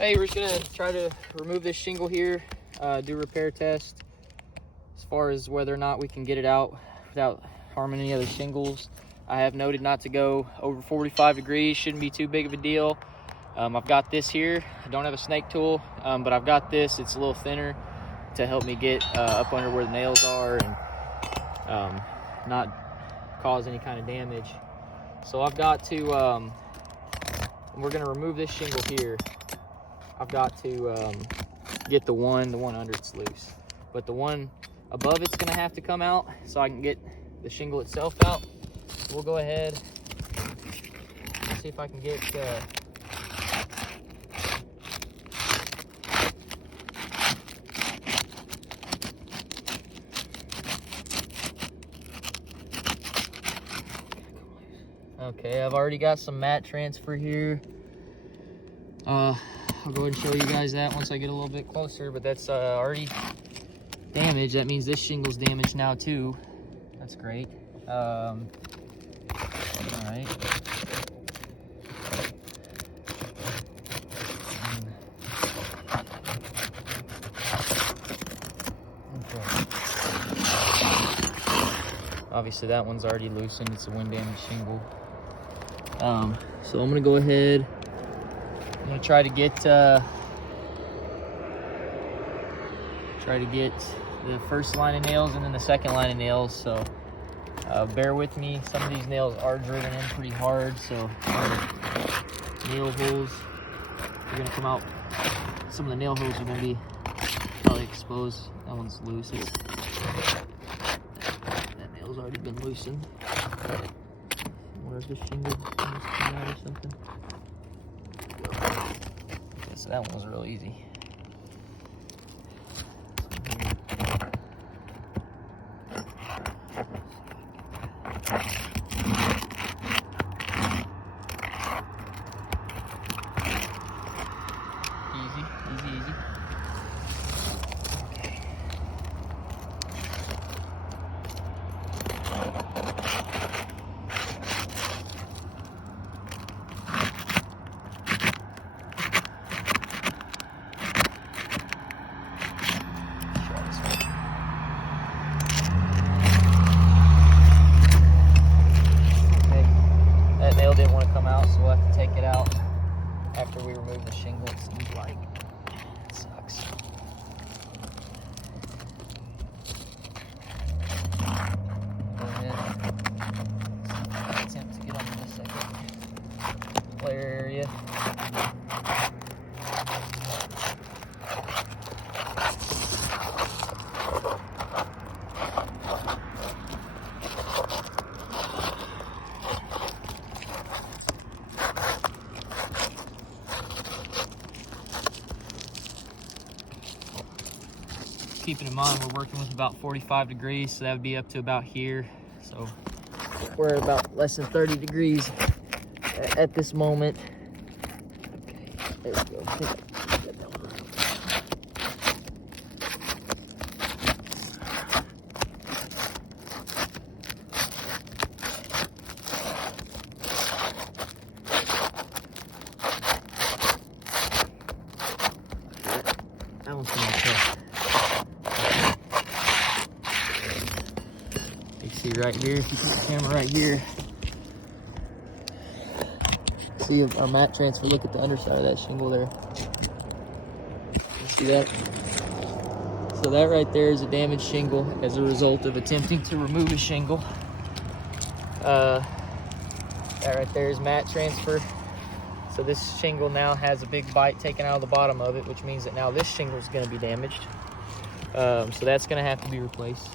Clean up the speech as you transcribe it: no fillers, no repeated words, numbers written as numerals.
Hey, we're just gonna try to remove this shingle here, do a repair test as far as whether or not we can get it out without harming any other shingles. I have noted not to go over 45 degrees, shouldn't be too big of a deal. I've got this here. I don't have a snake tool, but I've got this. It's a little thinner to help me get up under where the nails are and not cause any kind of damage. So I've got to, we're gonna remove this shingle here. I've got to get the one under it's loose, but the one above it's gonna have to come out so I can get the shingle itself out. We'll go ahead and see if I can get okay, I've already got some mat transfer here. I'll go ahead and show you guys that once I get a little bit closer, but that's already damaged. That means this shingle's damaged now too. That's great. All right. Okay. Obviously that one's already loosened. It's a wind damaged shingle. So I'm gonna go ahead. I'm gonna try to get the first line of nails and then the second line of nails. So bear with me. Some of these nails are driven in pretty hard, so nail holes are gonna come out. Some of the nail holes are gonna be probably exposed. That one's loose. That nail's already been loosened. Where's the shingle coming out or something? Okay, so that one was real easy. Easy. That nail didn't want to come out, so we'll have to take it out after we remove the shingle. It seems like it sucks. Go ahead. Attempt to get onto the second player area. Keeping in mind we're working with about 45 degrees, so that would be up to about here. So we're at about less than 30 degrees at this moment. Okay, there we go. Get that one. That one's gonna be tough. See right here, if you put the camera right here, see our mat transfer. Look at the underside of that shingle there. See that? So that right there is a damaged shingle as a result of attempting to remove a shingle. That right there is mat transfer. So this shingle now has a big bite taken out of the bottom of it, which means that now this shingle is going to be damaged. So that's going to have to be replaced.